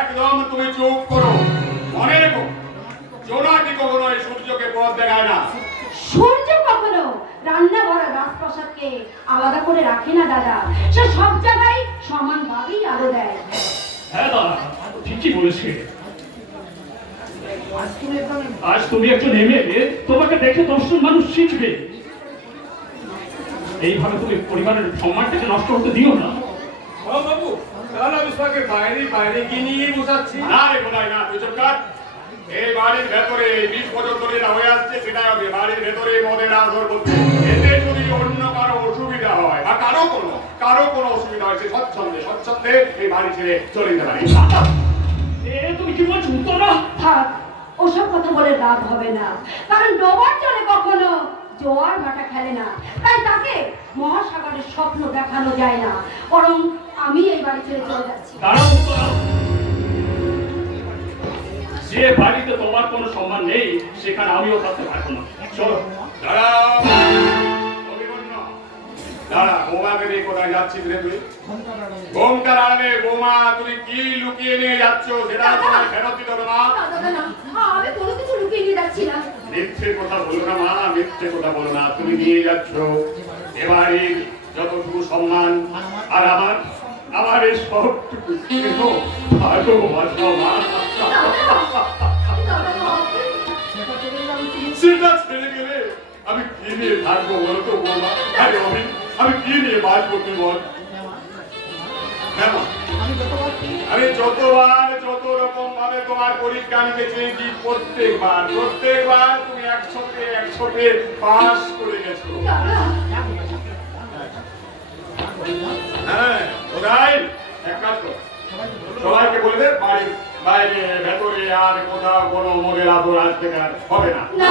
একদম তুমি চুপ করো। মনে রেখো, জোনাকি কখনো এই সূর্যকে পথ দেখায় না। সূর্য কখনো রান্না ভরা রাজপ্রাসাদকে আলাদা করে রাখে না দাদা, সে সব জায়গায় সমানভাবেই আলো দেয়। হ্যাঁ দাদা, ঠিকই বলেছে। আজ তুমি একজন এমএলএ, তোমাকে দেখে 10 জন মানুষ শিখবে। এইভাবে তুমি পরিবারের সম্মানটাকে নষ্ট করতে দিও না। বাবু, তাহলে আমি তোমাকে বাইরে বাইরে গিয়ে নিয়ে বসাচ্ছি। না রে বোনাই না, তুই চুপ কর। এই বাড়ির ভেতরে 20 বছর ধরে যা হয়ে আসছে সেটা হবে বাড়ির ভেতরে মদের আসর করতে। এতে যদি অন্য কারো অসুবিধা হয় বা কারো কোনো অসুবিধা হয়, সে স্বচ্ছন্দে এই বাড়ি ছেড়ে চলে যেতে পারে। তুমি কি বলছো? উত্তর না। থাক, ওসব কথা বলে লাভ হবে না, কারণ ডোবার জলে কখনো জোয়ার ভাটা খেলে না, তাই তাকে মহাসাগরের স্বপ্ন দেখানো যায় না। বরং আমি এই বাড়ি ছেড়ে চলে যাচ্ছি। দাঁড়াও উত্তরা। যে বাড়িতে তোমার কোনো সম্মান নেই সেখানে আমিও থাকতে পারবো না। চলো। দাঁড়াও অভিমন্য, দাঁড়া, বৌমাকে নিয়ে কোথায় যাচ্ছিস রে তুই? ঘোমটার আড়ালে বৌমা তুমি কি লুকিয়ে নিয়ে যাচ্ছ সেটা তোমার ফেরত দিতে হবে না। দাদা না, আমি কোনো কিছু লুকিয়ে নিয়ে যাচ্ছি না। মিথ্যে কথা বলো না মা, মিথ্যে কথা বলো না। তুমি নিয়ে যাচ্ছ এবাড়ির যতটুকু সম্মান আর আমার এই সবটুকু স্নেহ ভালোবাসা মা। সেটা ছেড়ে গেলে আমি কি নিয়ে থাকবো বলো তো বৌমা? আরে আমি কি নিয়ে বাঁচবো তুই বল? হ্যাঁ মা, আমি যতবার যত রকম ভাবে তোমার পরীক্ষা নিতে চেয়েছি প্রত্যেকবার তুমি 100-তে পাস করে গেছো। হ্যাঁ ওরাই এক কাজ করো, সবাইকে বলবে বাড়ির বাইরে ভেতরে আর কোথাও কোনো মনের আদর আজ থেকে আর হবে না। না,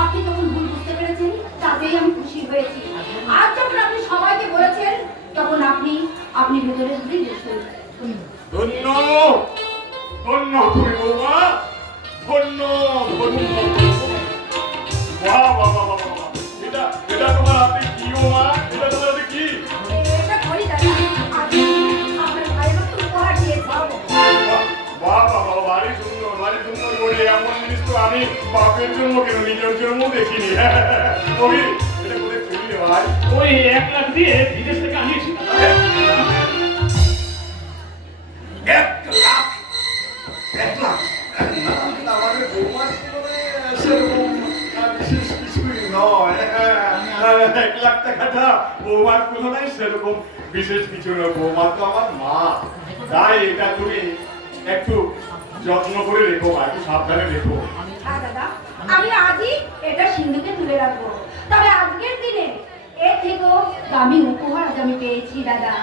আপনি যখন ভুল বুঝতে পেরেছেন তাতেই আমি খুশি হয়েছি। আজ যখন আপনি সবাইকে বলেছেন তখন আপনি ভেতরে ঘুরে বসুন। ধন্য ধন্য তুমি বৌমা, ধন্য ধন্য। বাহ বাহ বাহ বাহ বাহ। এটা তোমার হাতে কি বৌমা? এটা তোমার হাতে কি? এটা করি দাদা, আপনি আপনার ভাইয়ের মতো উপহার দিয়েছেন। বাহ বাহ বাহ, ভারী সুন্দর করে এমন জিনিস তো আমি বাপের জন্য কেন নিজের জন্য দেখিনি। কবি এটা কোথায় ফিরি রে ভাই? ওই 1 লাখ দিয়ে বিদেশ থেকে আনিয়েছি। 1 লাখ? আমাদের বৌমার জীবনে সেরকম বিশেষ কিছুই নয়। 1 লাখ টাকাটা বৌমার তুলনায় সেরকম বিশেষ কিছু নয়। বৌমা তো আমার মা, তাই এটা তুমি একটু যত্ন করে রেখো, একটু সাবধানে রেখো। হ্যাঁ দাদা, আমি আজই এটা সিন্ধুকে তুলে রাখবো। তবে আজকের দিনে এর থেকেও দামি উপহার আজ আমি পেয়েছি দাদা।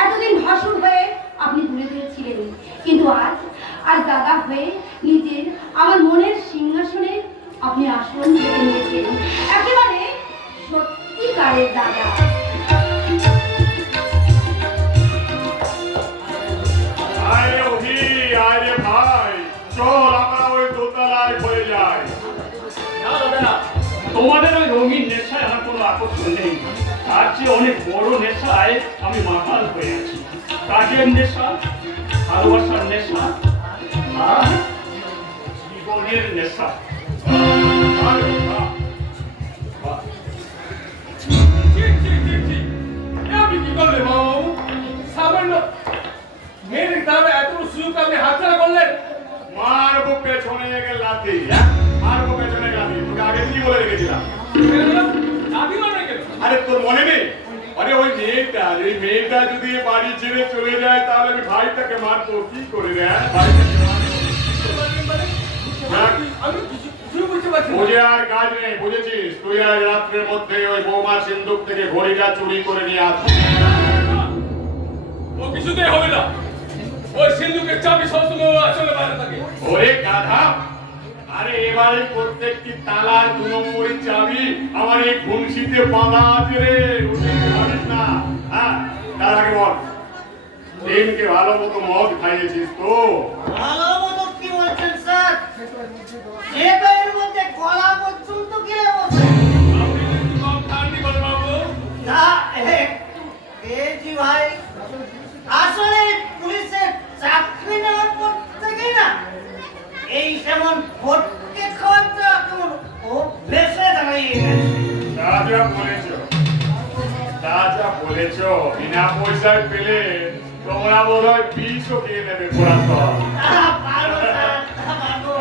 এতদিন ভাসুর হয়ে আপনি দূরে দূরে ছিলেন, কিন্তু আজ দাদা হয়ে নিজের আমার মনের সিংহাসনে আপনি আসন পেতে নিয়েছেন। একেবারে সত্যিকারের দাদা। আরে অভি, আরে ভাই, চল আমরা ওই দোতলায় ঘরে যাই। না দাদা না, তোমাদের ওই রঙিন নেশায় আমার কোনো আকর্ষণ নেই। তার চেয়ে অনেক বড় নেশায় আমি মাতাল হয়ে আছি। কাজের নেশা, ভালোবাসার নেশা আর জীবনের নেশা। আরে বাহ, বাহ। আপনি কি করলেন বাবু? সামান্য মেয়েদের তাহলে এত সুযোগ আপনি হাতছাড়া করলেন? মারবো পেছনে গেলে লাথি, মারবো পেছনে লাথি। তোকে আগে কি বলে রেখেছিলাম? আপনি মানে কেন? আরে তোর মনে নেই? আরে ওই মেয়েটা যদি বাড়ি ছেড়ে চলে যায় তাহলে আমি ভাইটাকে মারবো কি করে রে? আমি কিছু বুঝতে পারছি না। বুঝে আর কাজ নেই, বুঝেছিস? তুই আজ রাত্রের মধ্যে ওই বৌমা সিন্ধুক থেকে ঘড়িটা চুরি করে নিয়ে আসবি। ও কিছুতেই হবে না। ওই সিন্ধুকের চাবি সবসময় আসলে বাইরে থাকে। ওরে গাধা, আরে এবারে প্রত্যেকটি তালার 2 নম্বরের চাবি আমার এই খুনশিতে বাঁধা আছে রে, ওটা জানিস না? হ্যাঁ, তার আগে বল, দিনকে ভালো মতো মদ খাইয়েছিস তো? ভালো মতো কি বলছেন স্যার? যে বের মধ্যে গলা পর্যন্ত গিয়ে বসে। আপনি একটু কম ঠান্ডি বলে বাবু। না, একটু পেয়েছি ভাই। আসলে পুলিশের চাকরি নেওয়ার পর থেকেই না এই যেমন ভোটকে খাওয়াটা কেমন অভ্যেসে দাঁড়িয়ে গেছে। যা বলেছ, বিনা পয়সায় পেলে তোমরা বোধ হয় বিষও খেয়ে নেবে পুরাতন। পারবো স্যার, পারবো।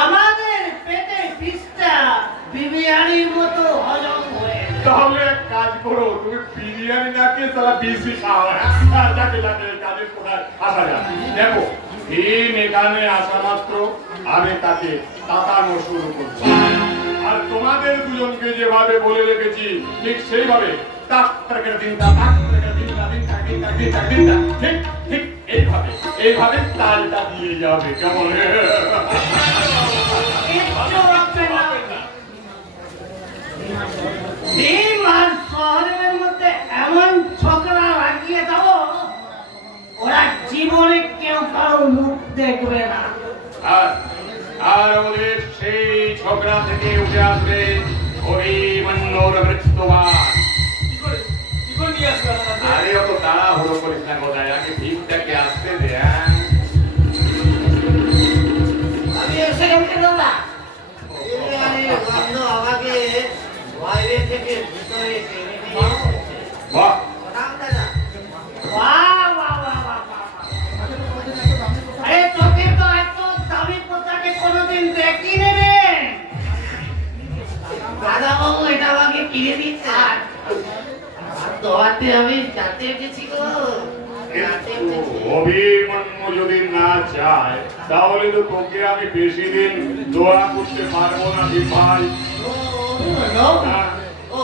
আমাদের পেটে বিষটা বিরিয়ানির মতো হজম হয়ে যায়। তাহলে এক কাজ করো, তুমি বিরিয়ানি না খেয়ে তারা বিসি খাও। যাকে কাজের কোথায় আসা যায়। দেখো, এখানে আসা মাত্র আমি তাকে তাকানো শুরু করছি, আর তোমাদের দুজনকে যেভাবে বলে রেখেছি ঠিক সেইভাবে ঠিক এইভাবে তালটা দিয়ে যাবে, কেমন? কিচ্ছু ভাববেন না। ভীম আর শহরের মধ্যে এমন ঝগড়া লাগিয়ে দেবো, ওরা জীবনে কেউ কারো মুখ দেখবে না। আর ওদের সেই ঝগড়া থেকে উঠে আসবে অভিমন্যুর মৃত্যুবান। কি করে নিয়ে আসবে আপনারা? আরে অত তাড়াহুড়ো করিস না কোথায়, আগে ভীমটাকে আসতে দে। হ্যাঁ? আমি এসে গেছি দাদা। আমাকে বাইরে থেকে ভিতরে টেনে নিয়ে এসেছে। বাহ, প্রণাম দাদা। বাহ, বাহ, বাহ, বাহ, বাহ, বাহ। আরে তোকে তো এত দামি পোশাকে কোনোদিন দেখিনি রে। দাদা বাবু এটা আমাকে কিনে দিচ্ছে। আর দোয়াতে আমি যাতে এসেছি গো। যাতে কিন্তু এসেছি। অভিমন্যু যদি না চায় তাহলে তো তোকে আমি বেশি দিন দোয়া করতে পারবো না ভীম ভাই। ও, ও, হ্যাঁ। ও,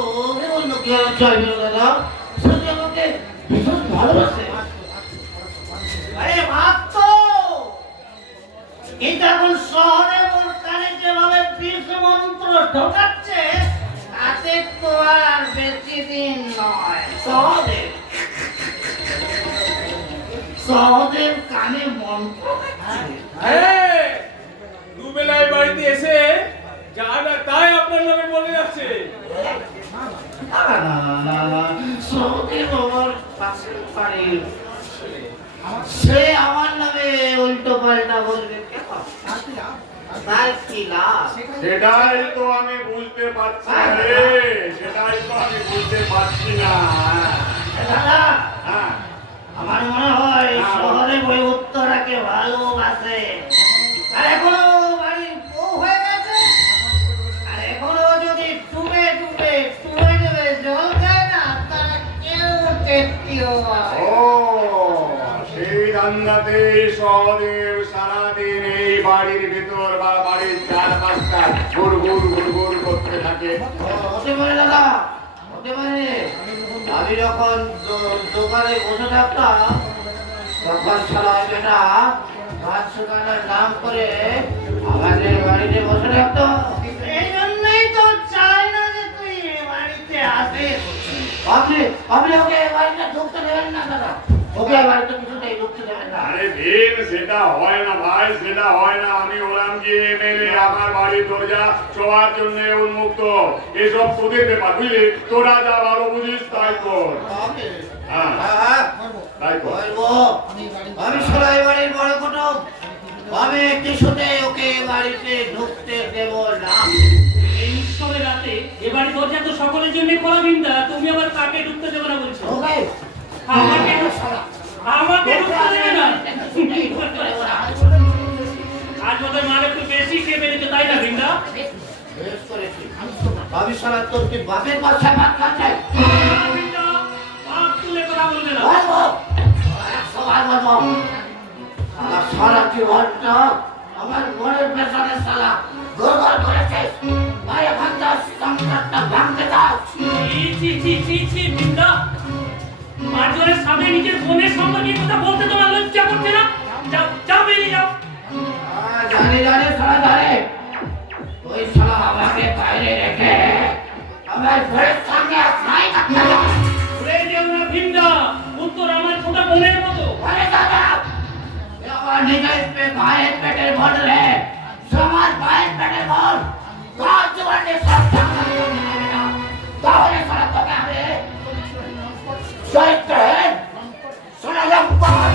অন্য কি আর চাইবে না দাদা? সে আমাকে ভীষণ ভালোবাসে। আরে ভাবতো এটা এখন শহরে ওর কানে যেভাবে বিষ মন্ত্র ঢোকাচ্ছে, তাতে তো আর বেশি দিন নয়। সহদেব কানে মন্ত্র ঢোকাচ্ছে। হ্যাঁ, দুবেলায় বাড়িতে এসে যা না তাই আপনার নামে বলে যাচ্ছে। সহদেব আমার পাশের বাড়ির। সে আমার নামে উল্টো পাল্টা বলবে কেন? তার কি লাভ? সেটাই তো আমি বুঝতে পারছি না রে, সেটাই তো আমি বুঝতে পারছি না। দাদা, হ্যাঁ, আমার মনে হয় শহরে ওই উত্তরাকে ভালোবাসে। আর এখনো বাড়ির বউ হয়ে গেছে। আর এখনো যদি ডুবে ডুবে দেবে জল খায় না, তারা কেউ টেস্টিও ও সেই ধান্দাতেই সহদেব সারাদিন এই বাড়ির ভিতর বা বাড়ির চারপাশটা ঘুরঘুর করতে থাকে। হতে পারে দাদা, হতে পারে। আমি যখন দোকানে বসে থাকতাম, তখন সারা বেটা গাছ শুকানোর নাম করে আমাদের বাড়িতে বসে থাকতো। এই জন্যই তো চাই না যে তুই এ বাড়িতে আসিস। আপনি ওকে এ বাড়িতে ঢুকতে দেবেন না দাদা। ওকে এ বাড়িতে কিছুতেই ঢুকতে দেবেন না। আরে ভীম, সেটা হয় না ভাই, সেটা হয় না। আমি হলাম গিয়ে এমএলএ, আমার বাড়ির দরজা সবার জন্য উন্মুক্ত। এসব তোদের ব্যাপার, বুঝলি? তোরা যা ভালো বুঝিস তাই কর। হ্যাঁ, তাই কর। বলবো, আমি সরাই বাড়ির বড় কুটুম। আমি কিছুতে ওকে এ বাড়িতে ঢুকতে দেব না। এই উৎসবের রাতে এবারে দরজা তো সকলের জন্য খোলা বিন্দা, তুমি আবার কাকে ঢুকতে দেবে না বলছো? ওকে আমাকে আমাকে ঢুকতে দেবে না? আজ ওদের মাল একটু বেশি খেয়ে ফেলেছে, তাই না বিন্দা? বেশ করেছি। আমি সারা তোর কি বাপের বাচ্চা ভাত খাচ্ছে? না, বিন্দা, বাপ তুলে কথা বলবে না। বলবো, 100 বার বলবো। সারা জীবনটা আমার মনের পেছনে সালা গোলগোল করেছিস। ভাই এখন তো সংসারটা ভাঙতে দাও। ছি, ছি, ছি, ছি, ছি, বিন্দা। পাঁচজনের সামনে নিজের বোনের সম্পর্কে কথা বলতে তোমার লজ্জা করছে না? যাও, যাও, বেরিয়ে যাও। জানি সারা জানে। ওই সালা আমাকে বাইরে রেখে আমার ঘরের সামনে আসলাই থাকতে হবে। ভুলে যেও না বিন্দা, উত্তর আমার ছোট বোনের মতো। আরে দাদা, এ আমার নিজের ভাইয়ের পেটের ভর রে। সবার ভাইয়ের পেটের ভর। তোর জীবনে সব টাকা দিয়ে নেবে না। তাহলে সারা তোকে আমি চরিত্রহীন, সোনা লম্পট,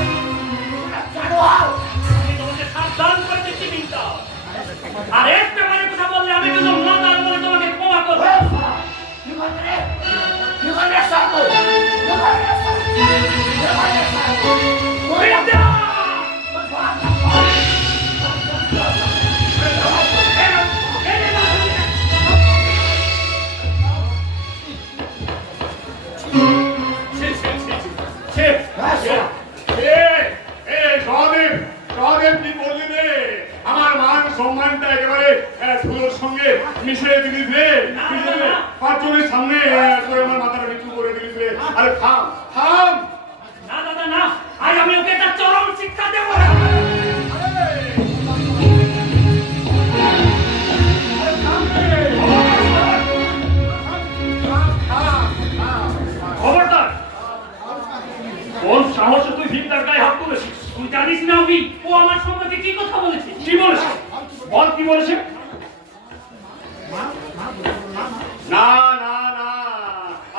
সোনা জানোয়ার। আমি তোমাকে সাবধান করে দিচ্ছি বিন্দা। আর একটা বারে কথা বললে আমি কিন্তু মাতাল বলে তোমাকে ক্ষমা করবো। ওরে সালা, কি করবে রে? কি করবে সব? কি করবে সব? কি করবে সব? বিন্দা! ছি, ছি, ছি, ছি, ছি। সহদেব কি করলি রে? আমার মান সম্মানটা একেবারে ধুলোর সঙ্গে মিশিয়ে দিলিস রে। পাঁচজনের সামনে তুই আমার মাথাটা নিচু করে দিলিস রে। আরে থাম, থাম। না দাদা না, আজ আমি ওকে একটা চরম শিক্ষা দেবো। আমার সম্পর্কে কি কথা বলেছে? কি বলেছে? বল কি বলেছে? না না না,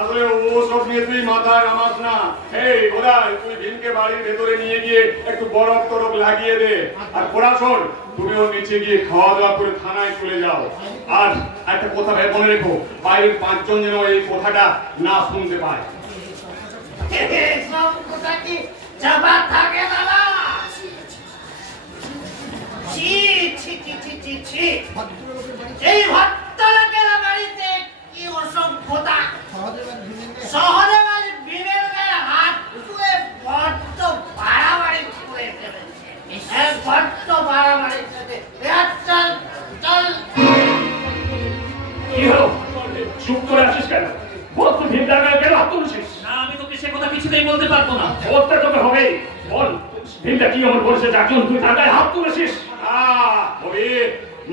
আসলে ও সব নিয়ে তুই মাথা ঘামাস না। এই গোদাই, তুই ভীমকে বাড়ির ভেতরে নিয়ে গিয়ে একটু বরফ টরফ লাগিয়ে দে। আর পড়াশোন, তুমিও নিচে গিয়ে খাওয়া দাওয়া করে থানায় চলে যাও। আর একটা কথা মনে রেখো, বাইরের 5 জন যেন এই কথাটা না শুনতে পায়। সব কথা কি চাপা থাকে দাদা? ছি ছি ছি ছি ছি ছি, এই ভদ্রলোকের বাড়িতে কি অসভ্যতা! শহরে বাড়ি বিনের গায়ে হাত তুলে বড্ড বাড়াবাড়ি করে ফেলেছে। বড্ড বাড়াবাড়ি করে। চল চল। কি হলো? চুপ করে আছিস কেন? বল, তুই ভীমটার গায়ে কেন হাত তুলছিস? না, আমি তোকে সে কথা কিছুতেই বলতে পারবো না। বলতে তোকে হবেই। বল, ভীমটা কি এমন করেছে যার জন্য তুই তার গায়ে হাত তুলেছিস? বলি,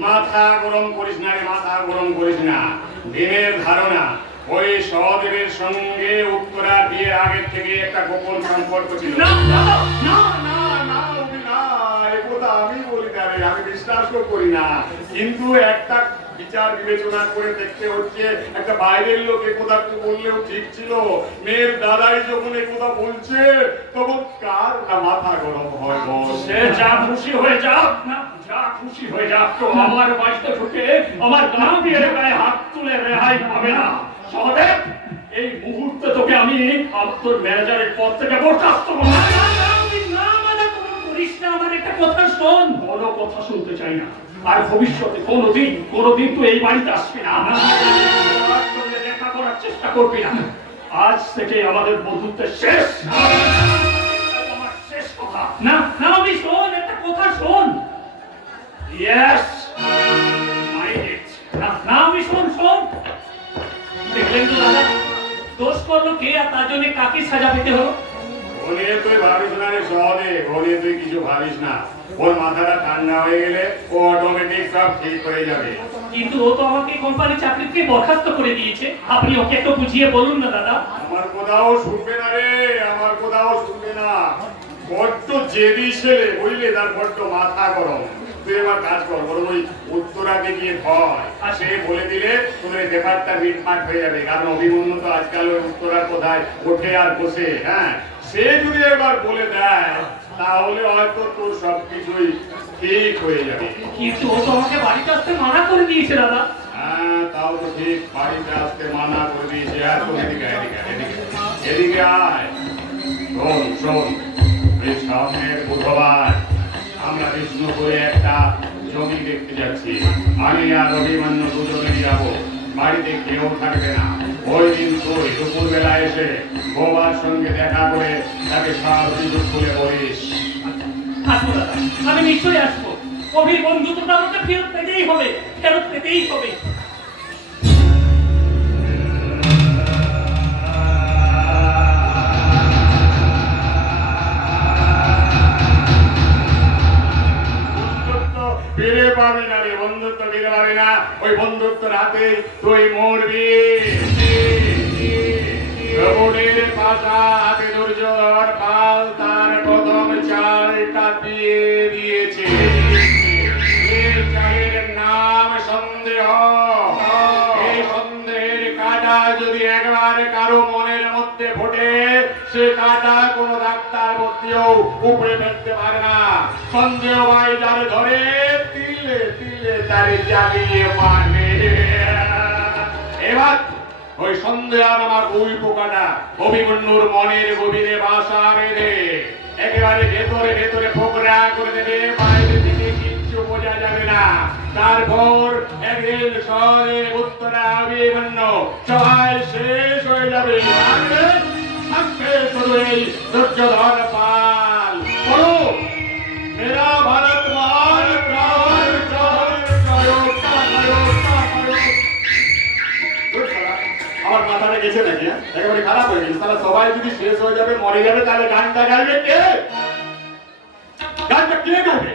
মাথা গরম করিস না রে, মাথা গরম করিস না। ভীমের ধারণা ওই সহদেবের সঙ্গে উত্তরা বিয়ের আগের থেকে একটা গোপন সম্পর্ক ছিল। না, না, না না না অভি, না, এ কথা আমি বলি না রে, আমি বিশ্বাস করি না। কিন্তু একটা বিচার বিবেচনা করে দেখতে হচ্ছে, একটা বাইরের লোক এ কথা বললেও ঠিক ছিল। মেয়ের দাদাই যখন এ কথা বলছে, তখন কার না মাথা গরম হয় বল? সে যা খুশি হয়ে যাক না, যা খুশি হয়ে যাক, তো আমার বাড়িতে ঢুকে আমার গা বিয়ের গায়ে হাত তুলে রেহাই পাবে না। সহদেব, এই মুহূর্তে তোকে আমি তোর ম্যানেজারের পদ থেকে বরখাস্ত করব। আমার একটা কথা শোন। কোনো কথা শুনতে চাই না। আর ভবিষ্যতে কোনোদিন তুই এই বাড়িতে আসবি না। আমার সঙ্গে দেখা করার চেষ্টা করবি না। আজ থেকে আমাদের বন্ধুত্বের শেষ। আমার শেষ কথা। না না, আমি শোন, একটা কথা শোন। Yes, mind it. না না, আমি শোন শোন। দেখলেন তো দাদা, দোষ করলো কে আর তার জন্য কাকে সাজা পেতে হলো? ওনে তুই ভাবিস না রে সহদেব, ওনে তুই কিছু ভাবিস না। ওর মাথাটা ঠান্ডা হয়ে গেলে ও অটোমেটিক সব ঠিক হয়ে যাবে। কিন্তু ও তো আমাকে কোম্পানি চাকরি থেকে বরখাস্ত করে দিয়েছে। আপনি ওকে একটু বুঝিয়ে বলুন না দাদা। আমার কোথাও শুনবে না রে, আমার কোথাও শুনবে না। বড্ড জেদি ছেলে, বুঝলে, তার বড্ড মাথা গরম। তুই এবার কাজ কর, বরং ওই উত্তরাকে গিয়ে ভয়, আর সে বলে দিলে তোদের ব্যাপারটা মিটমাট হয়ে যাবে। কারণ অভিমন্যু তো আজকাল ওই উত্তরার কোথায় ওঠে আর বসে। হ্যাঁ, সে যদি একবার বলে দেয়, তাহলে হয়তো তোর সবকিছুই ঠিক হয়ে যাবে। কিন্তু ও তো আমাকে বাড়িতে আসতে মানা করে দিয়েছে দাদা। হ্যাঁ, তাও তো ঠিক, বাড়িতে আসতে মানা করে দিয়েছে। আর তো এদিকে এদিকে এদিকে এদিকে আয়। শোন শোন, এই সামনের বুধবার আমরা বিষ্ণুপুরে একটা জমি দেখতে যাচ্ছি। আমি আর অভিমন্যু দুজনেই যাবো। বাড়িতে কেউ থাকবে না। ওই দিন তুই দুপুর বেলা এসে বৌমার সঙ্গে দেখা করে তাকে সব কিছু খুলে বলিস। আসবো দাদা, আমি নিশ্চয়ই আসবো। অভির বন্ধুত্বটা আমাকে ফেরত পেতেই হবে, ফেরত পেতেই হবে। ফিরে পাবি না রে, বন্ধুত্ব ফিরে পাবি না। ওই বন্ধুত্ব রাতে তুই মরবি। প্রভুদের পাশা হাতে দুর্যোধন পাল তার প্রথম চালটা দিয়ে দিয়েছে। এই চালের নাম সন্দেহ। এই সন্দেহের কাঁটা যদি একবার কারো মনের মধ্যে ফোটে, সে কাঁটা কোনো ডাক্তার ভর্তিও উপরে ফেলতে পারে না। সন্দেহ ভাই যারে ধরে তিলে তিলে তারে জ্বালিয়ে মারবে। এবার ওই সন্দেহ আমার ওই পোকাটা অভিমন্যুর মনের গভীরে বাসা বেঁধে একেবারে ভেতরে ভেতরে ফোকরা করে দেবে। বাইরে থেকে কিচ্ছু বোঝা যাবে না। তারপর একদিন শহরে উত্তরা অভিমন্যু সবাই শেষ হয়ে যাবে। থাকবে শুধু এই দুর্যোধন পাল। বলো, মেরা ভারত মহান প্রাণ জয় জয় আমার মাথাটা গেছে নাকি? একেবারে খারাপ হয়ে গেছে। তাহলে সবাই যদি শেষ হয়ে যাবে, মরে যাবে, তাহলে গানটা গাইবে কে? গানটা কে গাইবে?